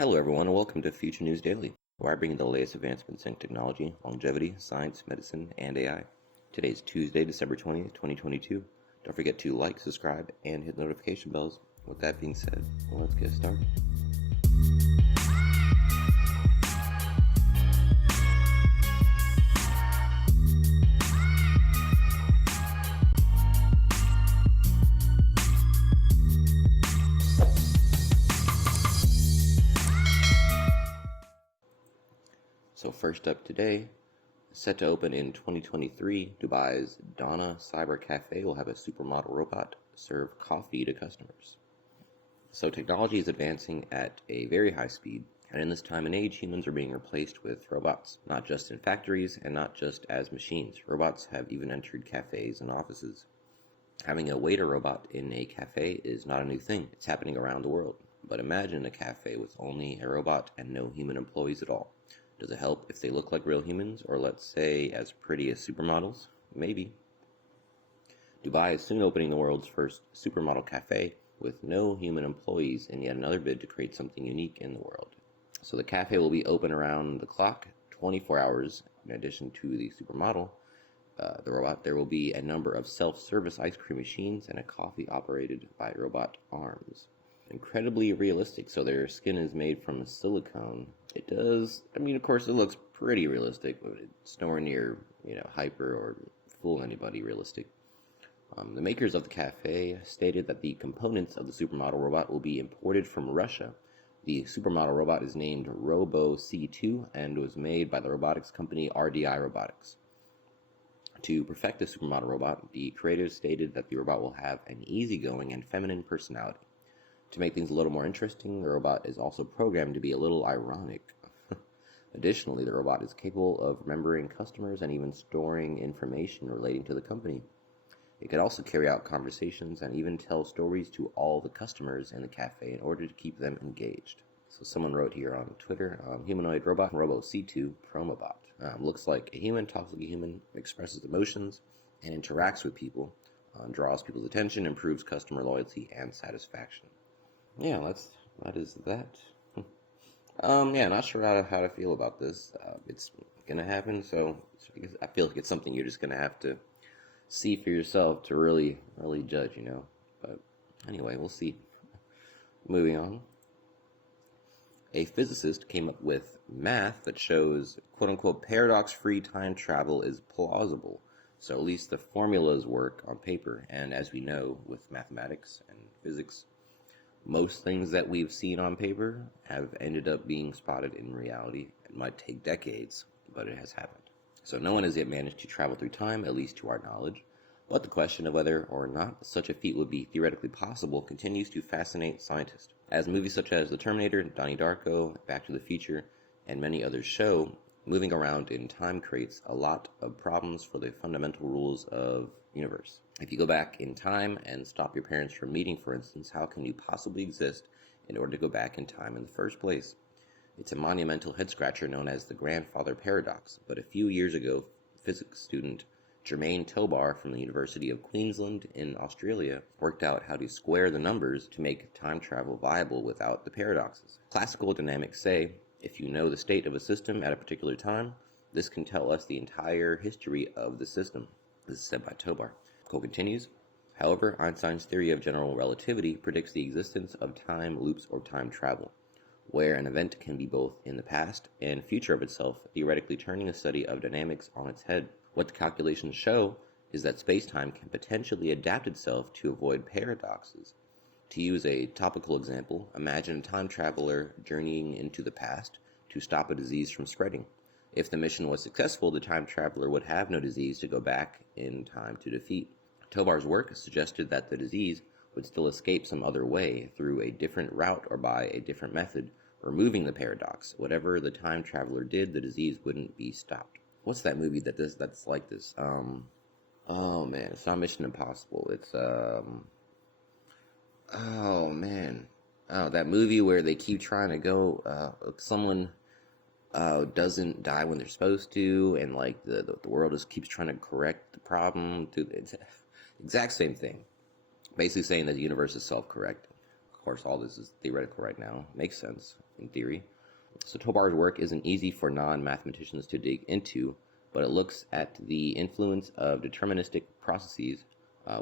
Hello, everyone, and welcome to Future News Daily, where I bring you the latest advancements in technology, longevity, science, medicine, and AI. Today is Tuesday, December 20th, 2022. Don't forget to like, subscribe, and hit notification bells. With that being said, let's get started. So first up today, set to open in 2023, Dubai's Dana Cyber Cafe will have a supermodel robot serve coffee to customers. So technology is advancing at a very high speed, and in this time and age, humans are being replaced with robots, not just in factories and not just as machines. Robots have even entered cafes and offices. Having a waiter robot in a cafe is not a new thing. It's happening around the world. But imagine a cafe with only a robot and no human employees at all. Does it help if they look like real humans, or let's say as pretty as supermodels? Maybe. Dubai is soon opening the world's first supermodel cafe with no human employees in yet another bid to create something unique in the world. So the cafe will be open around the clock, 24 hours. In addition to the supermodel, the robot, there will be a number of self-service ice cream machines and a coffee operated by robot arms. Incredibly realistic. So their skin is made from silicone. It does, of course it looks pretty realistic, but it's nowhere near, hyper or fool anybody realistic. The makers of the cafe stated that the components of the supermodel robot will be imported from Russia. The supermodel robot is named Robo C2 and was made by the robotics company RDI Robotics. To perfect the supermodel robot, the creators stated that the robot will have an easygoing and feminine personality. To make things a little more interesting, the robot is also programmed to be a little ironic. Additionally, the robot is capable of remembering customers and even storing information relating to the company. It could also carry out conversations and even tell stories to all the customers in the cafe in order to keep them engaged. So someone wrote here on Twitter, humanoid robot Robo C2 Promobot. Looks like a human, talks like a human, expresses emotions, and interacts with people, draws people's attention, improves customer loyalty and satisfaction. Yeah, that is that. Not sure how to feel about this. It's gonna happen, so I feel like it's something you're just gonna have to see for yourself to really judge, But anyway, we'll see. Moving on. A physicist came up with math that shows quote-unquote paradox-free time travel is plausible. So at least the formulas work on paper, and as we know with mathematics and physics, most things that we've seen on paper have ended up being spotted in reality. It might take decades, but it has happened. So no one has yet managed to travel through time, at least to our knowledge. But the question of whether or not such a feat would be theoretically possible continues to fascinate scientists. As movies such as The Terminator, Donnie Darko, Back to the Future, and many others show, moving around in time creates a lot of problems for the fundamental rules of the universe. If you go back in time and stop your parents from meeting, for instance, how can you possibly exist in order to go back in time in the first place? It's a monumental head-scratcher known as the grandfather paradox, but a few years ago, physics student Germaine Tobar from the University of Queensland in Australia worked out how to square the numbers to make time travel viable without the paradoxes. Classical dynamics say, if you know the state of a system at a particular time, this can tell us the entire history of the system. This is said by Tobar. Quote continues, however, Einstein's theory of general relativity predicts the existence of time loops or time travel, where an event can be both in the past and future of itself, theoretically turning a study of dynamics on its head. What the calculations show is that space-time can potentially adapt itself to avoid paradoxes. To use a topical example, imagine a time traveler journeying into the past to stop a disease from spreading. If the mission was successful, the time traveler would have no disease to go back in time to defeat. Tobar's work suggested that the disease would still escape some other way through a different route or by a different method, removing the paradox. Whatever the time traveler did, the disease wouldn't be stopped. What's that movie that's like this? Oh man, it's not Mission Impossible. It's that movie where they keep trying to go. Someone doesn't die when they're supposed to, and like the world just keeps trying to correct the problem. It's the exact same thing, basically saying that the universe is self-correcting. Of course, all this is theoretical right now. Makes sense in theory. So Tobar's work isn't easy for non-mathematicians to dig into, but it looks at the influence of deterministic processes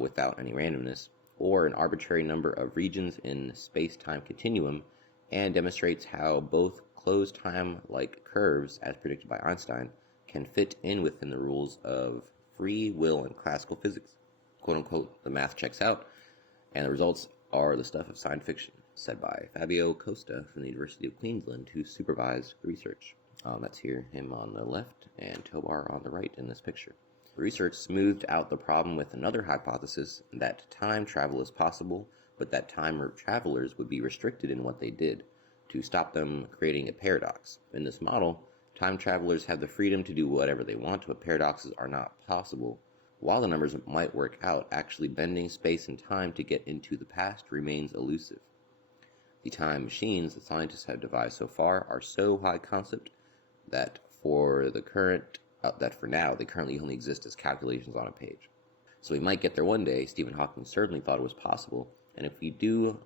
without any randomness, or an arbitrary number of regions in space-time continuum, and demonstrates how both closed time-like curves, as predicted by Einstein, can fit in within the rules of free will and classical physics. Quote unquote, the math checks out, and the results are the stuff of science fiction, said by Fabio Costa from the University of Queensland, who supervised the research. That's here, him on the left, and Tobar on the right in this picture. The research smoothed out the problem with another hypothesis that time travel is possible, but that time travelers would be restricted in what they did, to stop them creating a paradox. In this model, time travelers have the freedom to do whatever they want, but paradoxes are not possible. While the numbers might work out, actually bending space and time to get into the past remains elusive. The time machines that scientists have devised so far are so high concept that for now they currently only exist as calculations on a page. So we might get there one day. Stephen Hawking certainly thought it was possible, and if we do,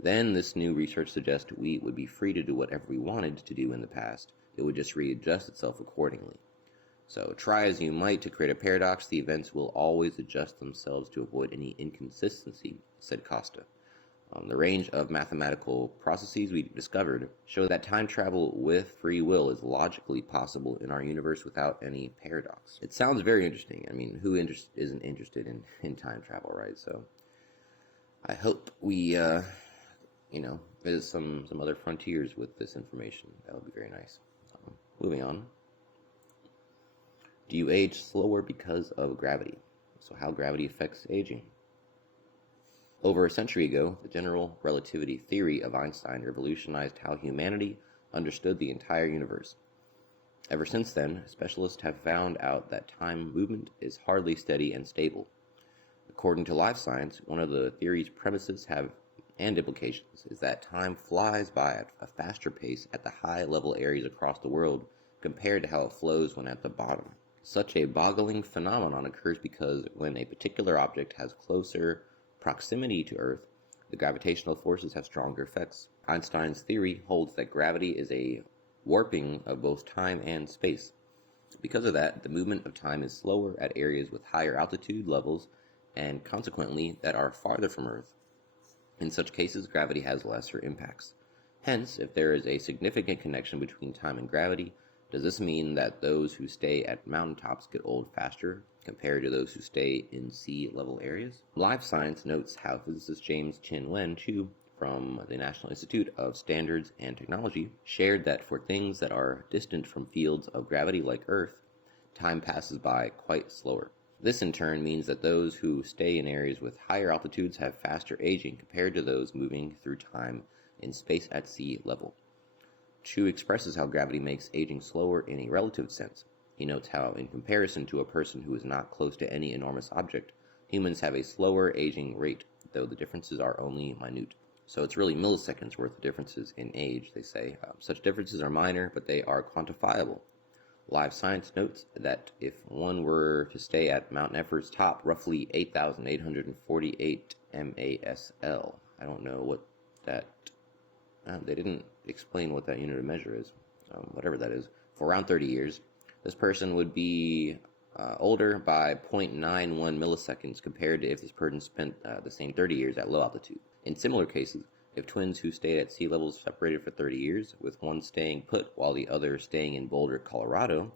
then this new research suggests we would be free to do whatever we wanted to do in the past. It would just readjust itself accordingly. So try as you might to create a paradox, the events will always adjust themselves to avoid any inconsistency, said Costa. The range of mathematical processes we discovered show that time travel with free will is logically possible in our universe without any paradox. It sounds very interesting. I mean, who isn't interested in time travel, right? So I hope we, visit some other frontiers with this information. That would be very nice. Moving on. Do you age slower because of gravity? So how gravity affects aging. Over a century ago, the general relativity theory of Einstein revolutionized how humanity understood the entire universe. Ever since then, specialists have found out that time movement is hardly steady and stable. According to life science, one of the theory's premises and implications is that time flies by at a faster pace at the high-level areas across the world compared to how it flows when at the bottom. Such a boggling phenomenon occurs because when a particular object has closer proximity to Earth, the gravitational forces have stronger effects. Einstein's theory holds that gravity is a warping of both time and space. Because of that, the movement of time is slower at areas with higher altitude levels and consequently that are farther from Earth. In such cases, gravity has lesser impacts. Hence, if there is a significant connection between time and gravity, does this mean that those who stay at mountaintops get old faster compared to those who stay in sea-level areas? Life Science notes how physicist James Chin-Wen Chu from the National Institute of Standards and Technology shared that for things that are distant from fields of gravity like Earth, time passes by quite slower. This in turn means that those who stay in areas with higher altitudes have faster aging compared to those moving through time in space at sea level. Chu expresses how gravity makes aging slower in a relative sense. He notes how, in comparison to a person who is not close to any enormous object, humans have a slower aging rate, though the differences are only minute. So it's really milliseconds worth of differences in age, they say. Such differences are minor, but they are quantifiable. Live Science notes that if one were to stay at Mount Everest's top, roughly 8,848 MASL. I don't know what that... they didn't explain what that unit of measure is, whatever that is. For around 30 years, this person would be older by 0.91 milliseconds compared to if this person spent the same 30 years at low altitude. In similar cases, if twins who stayed at sea levels separated for 30 years, with one staying put while the other staying in Boulder, Colorado,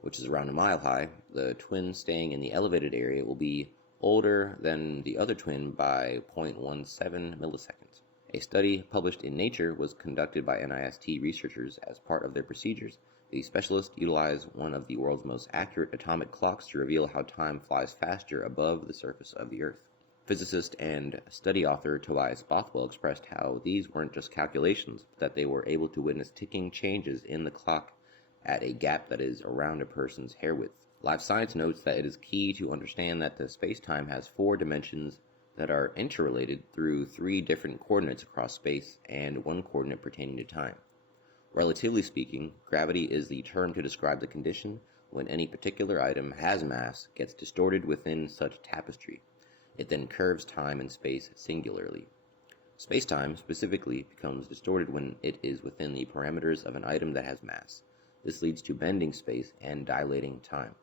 which is around a mile high, the twin staying in the elevated area will be older than the other twin by 0.17 milliseconds. A study published in Nature was conducted by NIST researchers. As part of their procedures, the specialists utilized one of the world's most accurate atomic clocks to reveal how time flies faster above the surface of the Earth. Physicist and study author Tobias Bothwell expressed how these weren't just calculations, but that they were able to witness ticking changes in the clock at a gap that is around a person's hair width. Life Science notes that it is key to understand that the space-time has 4 dimensions that are interrelated through 3 different coordinates across space and 1 coordinate pertaining to time. Relatively speaking, gravity is the term to describe the condition when any particular item has mass gets distorted within such tapestry. It then curves time and space singularly. Space-time, specifically, becomes distorted when it is within the parameters of an item that has mass. This leads to bending space and dilating time.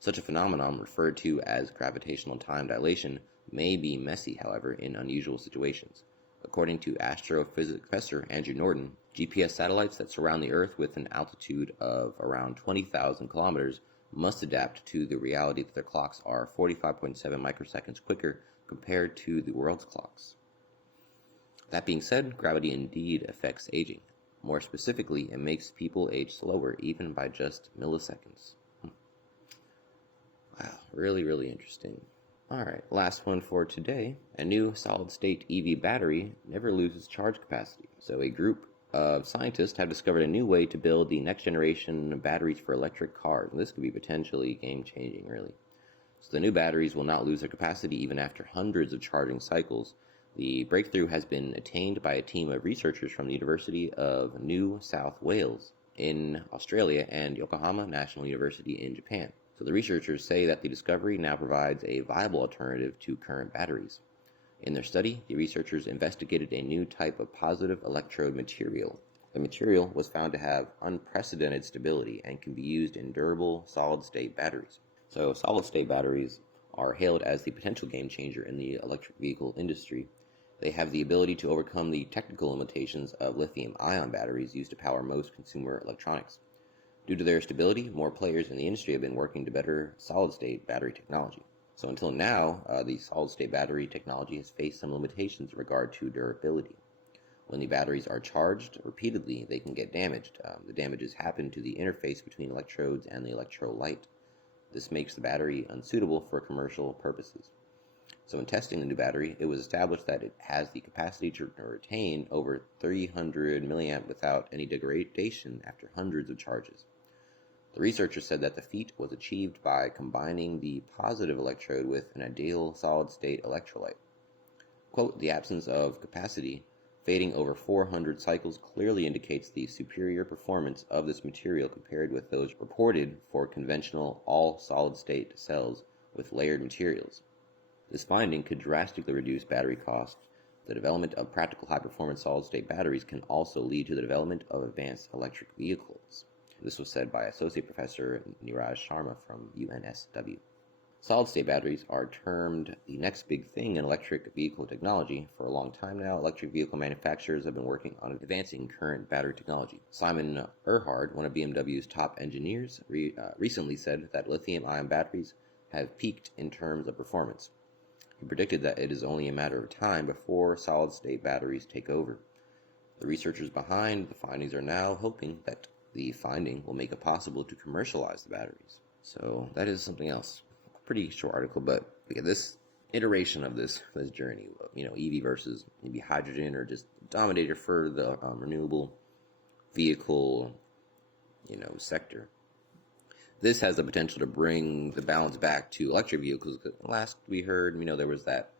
Such a phenomenon, referred to as gravitational time dilation, may be messy, however, in unusual situations. According to astrophysics professor Andrew Norton, GPS satellites that surround the Earth with an altitude of around 20,000 kilometers must adapt to the reality that their clocks are 45.7 microseconds quicker compared to the world's clocks. That being said, gravity indeed affects aging. More specifically, it makes people age slower, even by just milliseconds. Wow, really interesting. Alright, last one for today. A new solid-state EV battery never loses charge capacity. So a group of scientists have discovered a new way to build the next generation batteries for electric cars. And this could be potentially game-changing, really. So the new batteries will not lose their capacity even after hundreds of charging cycles. The breakthrough has been attained by a team of researchers from the University of New South Wales in Australia and Yokohama National University in Japan. So the researchers say that the discovery now provides a viable alternative to current batteries. In their study, the researchers investigated a new type of positive electrode material. The material was found to have unprecedented stability and can be used in durable solid-state batteries. So solid-state batteries are hailed as the potential game changer in the electric vehicle industry. They have the ability to overcome the technical limitations of lithium-ion batteries used to power most consumer electronics. Due to their stability, more players in the industry have been working to better solid-state battery technology. So until now, the solid-state battery technology has faced some limitations in regard to durability. When the batteries are charged repeatedly, they can get damaged. The damages happen to the interface between electrodes and the electrolyte. This makes the battery unsuitable for commercial purposes. So in testing the new battery, it was established that it has the capacity to retain over 300 milliamp without any degradation after hundreds of charges. The researchers said that the feat was achieved by combining the positive electrode with an ideal solid-state electrolyte. Quote, the absence of capacity fading over 400 cycles clearly indicates the superior performance of this material compared with those reported for conventional all-solid-state cells with layered materials. This finding could drastically reduce battery costs. The development of practical high-performance solid-state batteries can also lead to the development of advanced electric vehicles. This was said by Associate Professor Niraj Sharma from UNSW. Solid-state batteries are termed the next big thing in electric vehicle technology. For a long time now, electric vehicle manufacturers have been working on advancing current battery technology. Simon Earhart, one of BMW's top engineers, recently said that lithium-ion batteries have peaked in terms of performance. He predicted that it is only a matter of time before solid-state batteries take over. The researchers behind the findings are now hoping that the finding will make it possible to commercialize the batteries. So that is something else. Pretty short article, but this iteration of this journey, EV versus maybe hydrogen, or just Dominator for the renewable vehicle, sector. This has the potential to bring the balance back to electric vehicles. Last we heard, there was that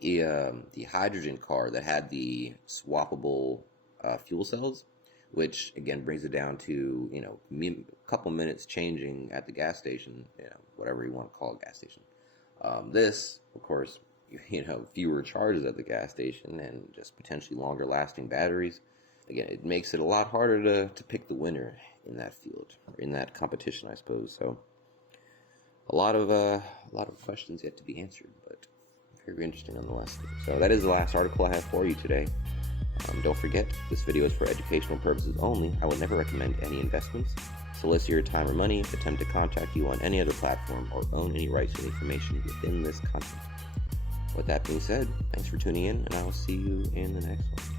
the hydrogen car that had the swappable fuel cells, which again brings it down to a couple minutes changing at the gas station, whatever you want to call a gas station. This, of course, fewer charges at the gas station and just potentially longer lasting batteries. Again, it makes it a lot harder to pick the winner in that field, or in that competition, I suppose. So a lot of questions yet to be answered, but very interesting nonetheless. So that is the last article I have for you today. Don't forget, this video is for educational purposes only. I would never recommend any investments, solicit your time or money, attempt to contact you on any other platform, or own any rights to the information within this content. With that being said, thanks for tuning in, and I will see you in the next one.